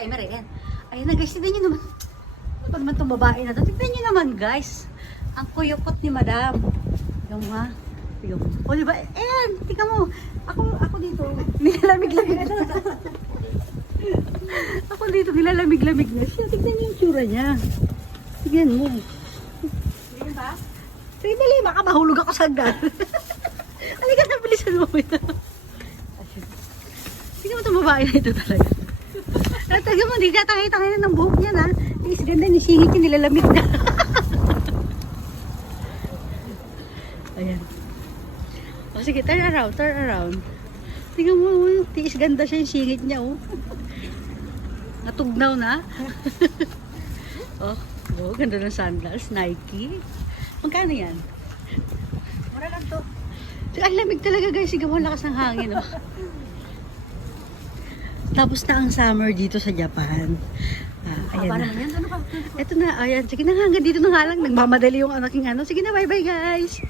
Ay, Mare, yan. Ayan na guys, tignan nyo naman. Ito naman itong babae na to. Tignan nyo naman guys. Ang kuyukot ni Madam. Yung ha. Yung. O diba? Ayan, tingnan mo. Ako dito. Nilalamig-lamig na. Ako dito, nilalamig-lamig na siya. Tignan nyo yung tsura niya. Tignan mo. Tignan ba? Sige, dali. Baka mahulog ako sa hagdan. Halika na, bilisan mo. Tignan mo itong babae na ito talaga. Taga mo, hindi ka tangay-tangay na ng buhok niya na. Is ganda ni singit yung nilalamig na. Ayan. O sige, turn around, turn around. Tingnan mo, tiis ganda siya yung singit niya, oh. Natugnaw na. Oh, ganda ng sandals, Nike. Magkano yan? Mura lang to. Ang lamig talaga guys, sigaw ang lakas ng hangin, oh. Tapos na ang summer dito sa Japan. Ayan na. Ito na, ayan. Sige na nga, hanggang dito na nga lang. Nagmamadali yung aking ano. Sige na, bye-bye guys.